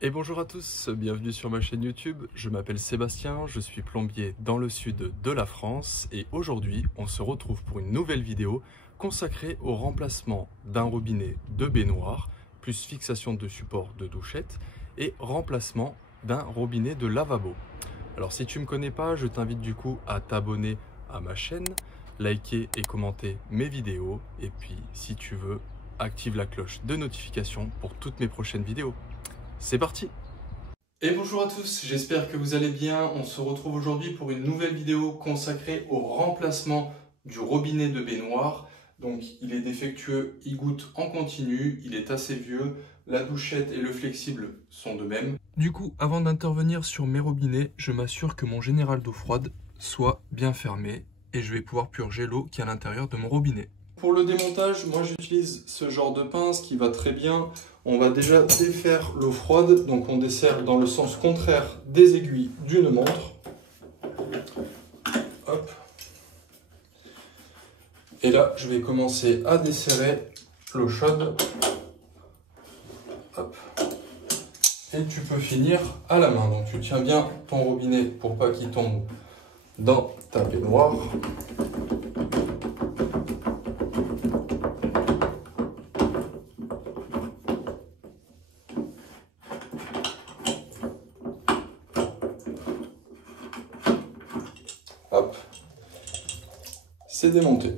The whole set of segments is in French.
Et bonjour à tous, bienvenue sur ma chaîne YouTube. Je m'appelle Sébastien, je suis plombier dans le sud de la France et aujourd'hui on se retrouve pour une nouvelle vidéo consacrée au remplacement d'un robinet de baignoire plus fixation de support de douchette et remplacement d'un robinet de lavabo. Alors si tu ne me connais pas, je t'invite du coup à t'abonner à ma chaîne, liker et commenter mes vidéos et puis si tu veux, active la cloche de notification pour toutes mes prochaines vidéos. C'est parti! Et bonjour à tous, j'espère que vous allez bien. On se retrouve aujourd'hui pour une nouvelle vidéo consacrée au remplacement du robinet de baignoire. Donc il est défectueux, il goutte en continu, il est assez vieux, la douchette et le flexible sont de même. Du coup, avant d'intervenir sur mes robinets, je m'assure que mon général d'eau froide soit bien fermé et je vais pouvoir purger l'eau qui est à l'intérieur de mon robinet. Pour le démontage, moi j'utilise ce genre de pince qui va très bien. On va déjà défaire l'eau froide, donc on desserre dans le sens contraire des aiguilles d'une montre. Hop. Et là, je vais commencer à desserrer l'eau chaude. Hop. Et tu peux finir à la main. Donc tu tiens bien ton robinet pour pas qu'il tombe dans ta baignoire. Hop, c'est démonté.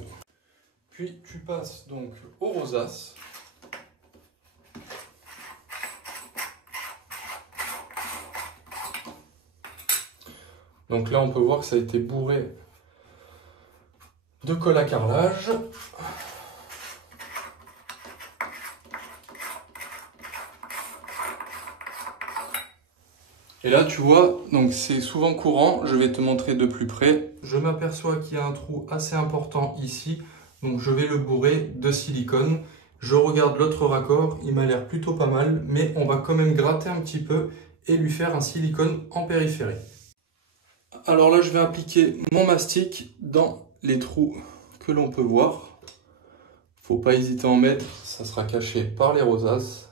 Puis tu passes donc au rosace. Donc là on peut voir que ça a été bourré de colle à carrelage. Et là tu vois, donc c'est souvent courant, je vais te montrer de plus près. Je m'aperçois qu'il y a un trou assez important ici, donc je vais le bourrer de silicone. Je regarde l'autre raccord, il m'a l'air plutôt pas mal, mais on va quand même gratter un petit peu et lui faire un silicone en périphérie. Alors là je vais appliquer mon mastic dans les trous que l'on peut voir. Faut pas hésiter à en mettre, ça sera caché par les rosaces.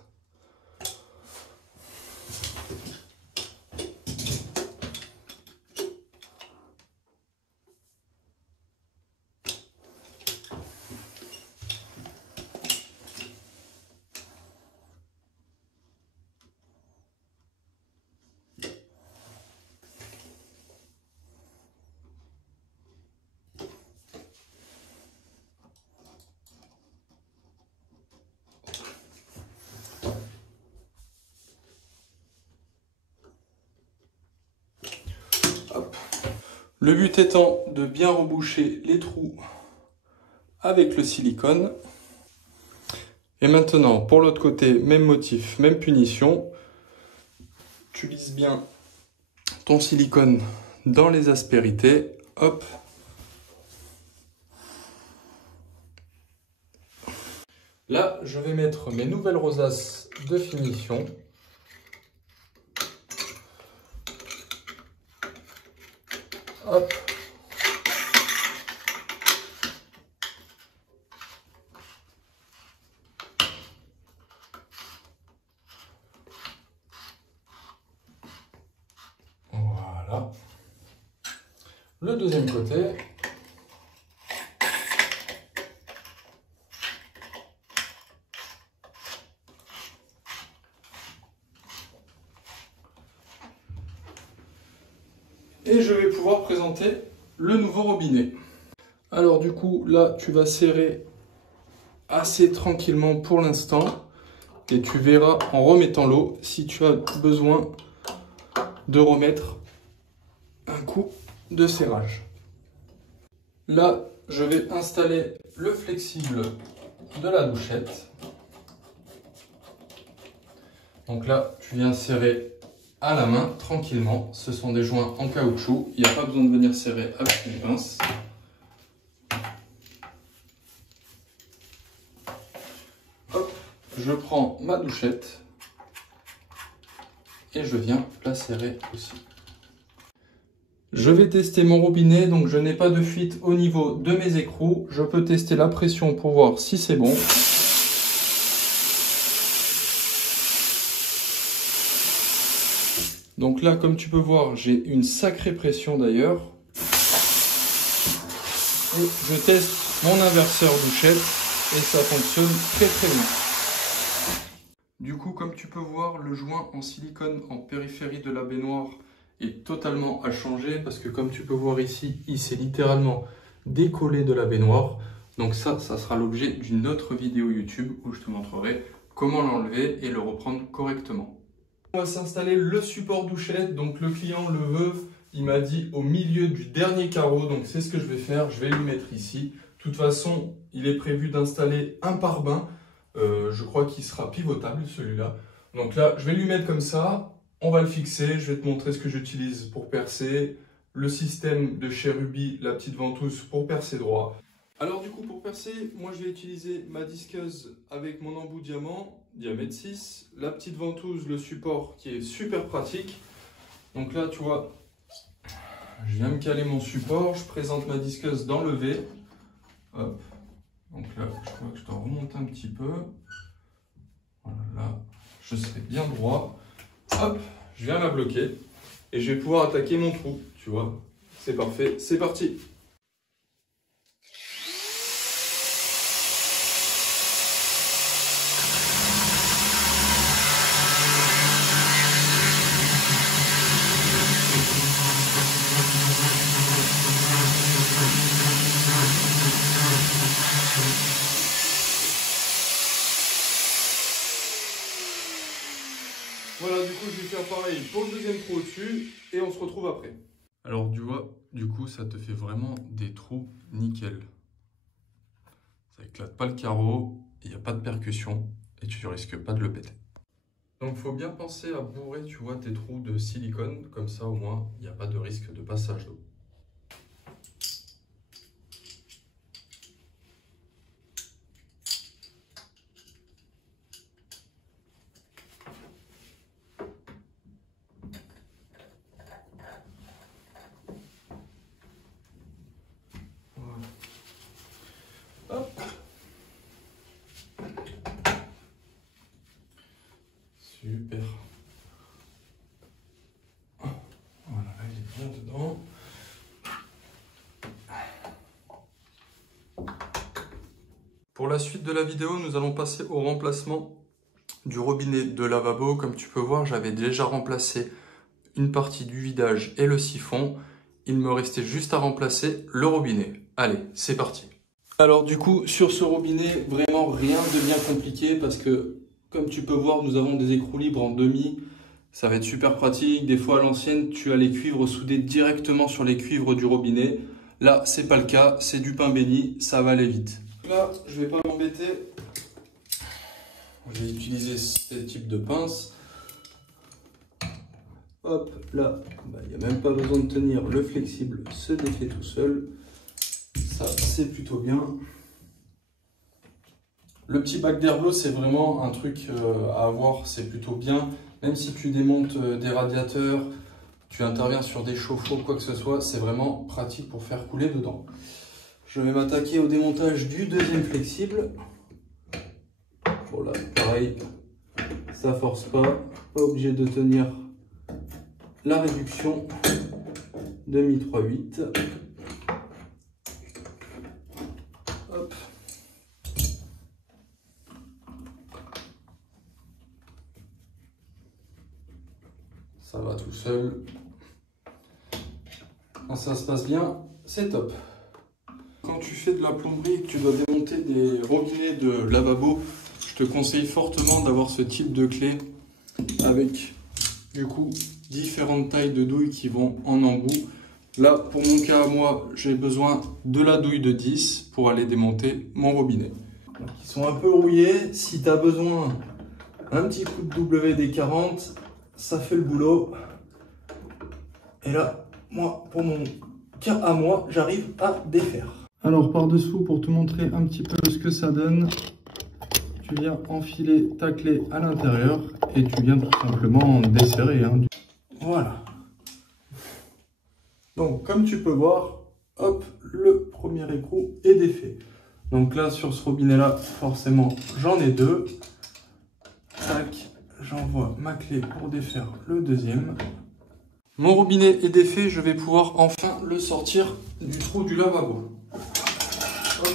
Le but étant de bien reboucher les trous avec le silicone. Et maintenant, pour l'autre côté, même motif, même punition. Tu lisses bien ton silicone dans les aspérités. Hop. Là, je vais mettre mes nouvelles rosaces de finition. Hop. Voilà. Le deuxième côté. Et je vais pouvoir présenter le nouveau robinet. Alors du coup, là, tu vas serrer assez tranquillement pour l'instant. Et tu verras en remettant l'eau si tu as besoin de remettre un coup de serrage. Là, je vais installer le flexible de la douchette. Donc là, tu viens serrer à la main, tranquillement. Ce sont des joints en caoutchouc. Il n'y a pas besoin de venir serrer avec une pince. Hop, je prends ma douchette et je viens la serrer aussi. Je vais tester mon robinet, donc je n'ai pas de fuite au niveau de mes écrous. Je peux tester la pression pour voir si c'est bon. Donc là, comme tu peux voir, j'ai une sacrée pression d'ailleurs. Et je teste mon inverseur douchette et ça fonctionne très bien. Du coup, comme tu peux voir, le joint en silicone en périphérie de la baignoire est totalement à changer parce que comme tu peux voir ici, il s'est littéralement décollé de la baignoire. Donc ça sera l'objet d'une autre vidéo YouTube où je te montrerai comment l'enlever et le reprendre correctement. On va s'installer le support douchette. Donc le client le veut, il m'a dit au milieu du dernier carreau. Donc c'est ce que je vais faire, je vais lui mettre ici. De toute façon, il est prévu d'installer un pare-bain. Je crois qu'il sera pivotable celui-là. Donc là, je vais lui mettre comme ça. On va le fixer. Je vais te montrer ce que j'utilise pour percer. Le système de chez Ruby, la petite ventouse pour percer droit. Alors du coup, pour percer, moi je vais utiliser ma disqueuse avec mon embout diamant, diamètre 6. La petite ventouse, le support qui est super pratique. Donc là, tu vois, je viens me caler mon support. Je présente ma disqueuse dans le V. Hop. Donc là, je crois que je dois remonter un petit peu. Voilà, là, je serai bien droit. Hop, je viens la bloquer. Et je vais pouvoir attaquer mon trou, tu vois. C'est parfait, c'est parti. Voilà, du coup, je vais faire pareil pour le deuxième trou au-dessus et on se retrouve après. Alors, du coup, ça te fait vraiment des trous nickel. Ça éclate pas le carreau, il n'y a pas de percussion et tu risques pas de le péter. Donc, il faut bien penser à bourrer, tu vois, tes trous de silicone. Comme ça, au moins, il n'y a pas de risque de passage d'eau. Hop. Super. Voilà, là il est bien dedans. Pour la suite de la vidéo, nous allons passer au remplacement du robinet de lavabo. Comme tu peux voir, j'avais déjà remplacé une partie du vidage et le siphon. Il me restait juste à remplacer le robinet. Allez, c'est parti. Alors du coup, sur ce robinet, vraiment rien de bien compliqué parce que, comme tu peux voir, nous avons des écrous libres en demi. Ça va être super pratique. Des fois, à l'ancienne, tu as les cuivres soudés directement sur les cuivres du robinet. Là, c'est pas le cas. C'est du pain béni. Ça va aller vite. Là, je vais pas m'embêter. Je vais utiliser ce type de pince. Hop, là, il n'y a même pas besoin de tenir. Le flexible se défait tout seul. Ça, c'est plutôt bien. Le petit bac d'airflow, c'est vraiment un truc à avoir, c'est plutôt bien. Même si tu démontes des radiateurs, tu interviens sur des chauffe-eau, quoi que ce soit, c'est vraiment pratique pour faire couler dedans. Je vais m'attaquer au démontage du deuxième flexible. Bon là, pareil, ça force pas obligé de tenir la réduction de mi 3/8. Hop. Ça va tout seul. Quand ça se passe bien, c'est top. Quand tu fais de la plomberie et que tu dois démonter des robinets de lavabo, je te conseille fortement d'avoir ce type de clé avec du coup différentes tailles de douilles qui vont en embout. Là, pour mon cas, moi, j'ai besoin de la douille de 10 pour aller démonter mon robinet. Donc, ils sont un peu rouillés. Si tu as besoin un petit coup de WD-40, ça fait le boulot. Et là, moi, pour mon cas à moi, j'arrive à défaire. Alors, par-dessous, pour te montrer un petit peu ce que ça donne, tu viens enfiler ta clé à l'intérieur et tu viens tout simplement desserrer. Hein. Voilà. Donc, comme tu peux voir, hop, le premier écrou est défait. Donc là, sur ce robinet-là, forcément, j'en ai deux. Tac, j'envoie ma clé pour défaire le deuxième. Mon robinet est défait, je vais pouvoir enfin le sortir du trou du lavabo. Hop.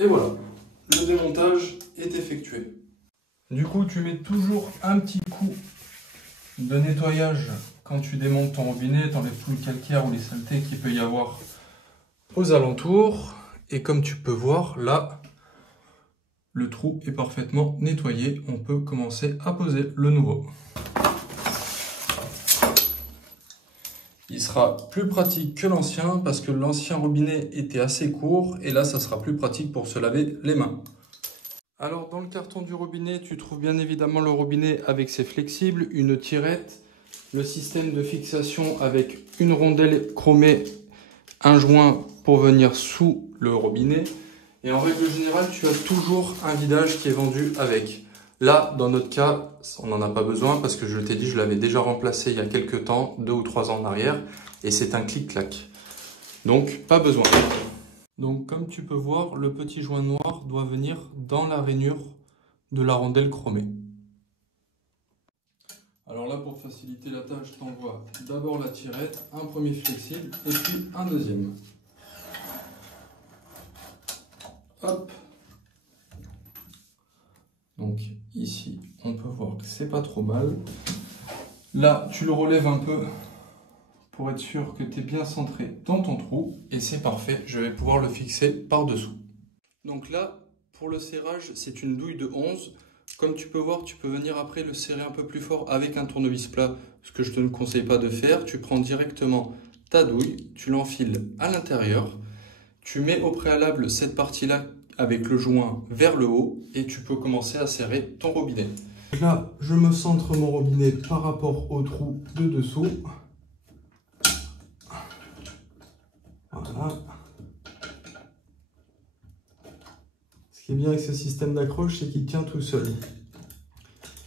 Et voilà, le démontage est effectué. Du coup, tu mets toujours un petit coup de nettoyage quand tu démontes ton robinet, t'enlèves tout le calcaire ou les saletés qu'il peut y avoir aux alentours. Et comme tu peux voir, là, le trou est parfaitement nettoyé. On peut commencer à poser le nouveau. Il sera plus pratique que l'ancien parce que l'ancien robinet était assez court et là, ça sera plus pratique pour se laver les mains. Alors dans le carton du robinet, tu trouves bien évidemment le robinet avec ses flexibles, une tirette, le système de fixation avec une rondelle chromée, un joint pour venir sous le robinet. Et en règle générale, tu as toujours un vidage qui est vendu avec. Là, dans notre cas, on n'en a pas besoin parce que je t'ai dit, je l'avais déjà remplacé il y a quelques temps, 2 ou 3 ans en arrière, et c'est un clic-clac. Donc, pas besoin. Donc comme tu peux voir, le petit joint noir doit venir dans la rainure de la rondelle chromée. Alors là, pour faciliter la tâche, je t'envoie d'abord la tirette, un premier flexible et puis un deuxième. Hop. Donc ici, on peut voir que c'est pas trop mal. Là, tu le relèves un peu pour être sûr que tu es bien centré dans ton trou. Et c'est parfait, je vais pouvoir le fixer par-dessous. Donc là, pour le serrage, c'est une douille de 11. Comme tu peux voir, tu peux venir après le serrer un peu plus fort avec un tournevis plat. Ce que je te ne conseille pas de faire, tu prends directement ta douille, tu l'enfiles à l'intérieur. Tu mets au préalable cette partie-là avec le joint vers le haut et tu peux commencer à serrer ton robinet. Là, je me centre mon robinet par rapport au trou de dessous. Voilà. Ce qui est bien avec ce système d'accroche, c'est qu'il tient tout seul.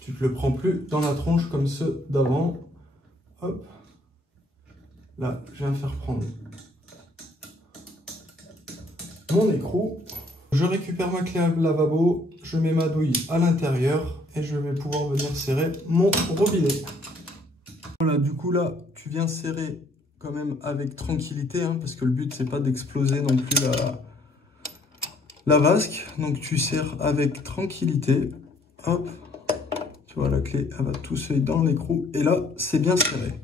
Tu ne te le prends plus dans la tronche comme ceux d'avant. Hop. Là, je viens faire prendre mon écrou. Je récupère ma clé à lavabo, je mets ma douille à l'intérieur et je vais pouvoir venir serrer mon robinet. Voilà, du coup là, tu viens serrer quand même avec tranquillité, hein, parce que le but c'est pas d'exploser non plus la vasque. Donc tu serres avec tranquillité. Hop, tu vois la clé, elle va tout seul dans l'écrou et là c'est bien serré.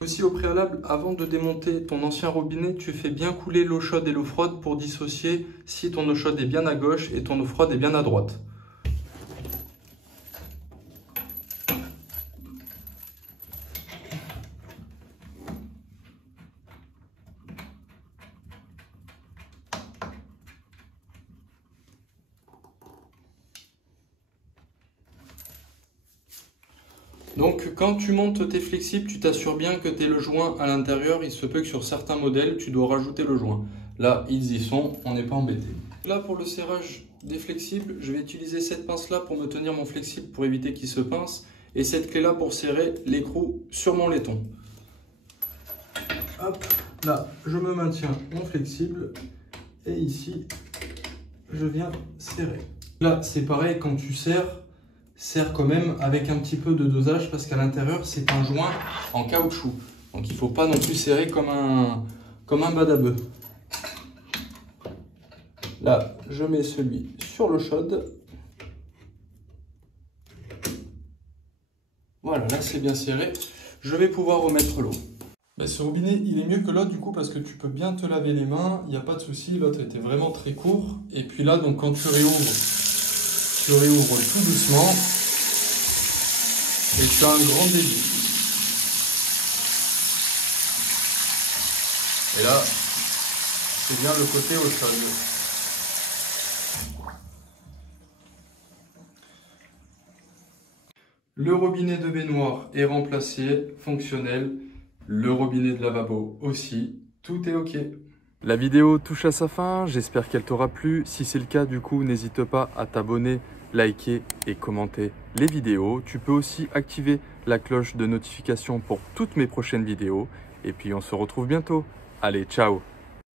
Aussi au préalable, avant de démonter ton ancien robinet, tu fais bien couler l'eau chaude et l'eau froide pour dissocier si ton eau chaude est bien à gauche et ton eau froide est bien à droite. Donc quand tu montes tes flexibles, tu t'assures bien que tu aies le joint à l'intérieur. Il se peut que sur certains modèles, tu dois rajouter le joint. Là, ils y sont, on n'est pas embêté. Là, pour le serrage des flexibles, je vais utiliser cette pince-là pour me tenir mon flexible pour éviter qu'il se pince. Et cette clé-là pour serrer l'écrou sur mon laiton. Hop, là, je me maintiens mon flexible. Et ici, je viens serrer. Là, c'est pareil, quand tu serres quand même avec un petit peu de dosage parce qu'à l'intérieur, c'est un joint en caoutchouc. Donc, il ne faut pas non plus serrer comme un badabeu. Là, je mets celui sur l'eau chaude. Voilà, là, c'est bien serré. Je vais pouvoir remettre l'eau. Ben, ce robinet, il est mieux que l'autre du coup parce que tu peux bien te laver les mains. Il n'y a pas de souci. L'autre était vraiment très court. Et puis là, donc quand tu réouvres tout doucement et tu as un grand débit. Et là, c'est bien le côté eau chaude. Le robinet de baignoire est remplacé, fonctionnel. Le robinet de lavabo aussi. Tout est OK. La vidéo touche à sa fin, j'espère qu'elle t'aura plu. Si c'est le cas, du coup, n'hésite pas à t'abonner, liker et commenter les vidéos. Tu peux aussi activer la cloche de notification pour toutes mes prochaines vidéos. Et puis, on se retrouve bientôt. Allez, ciao!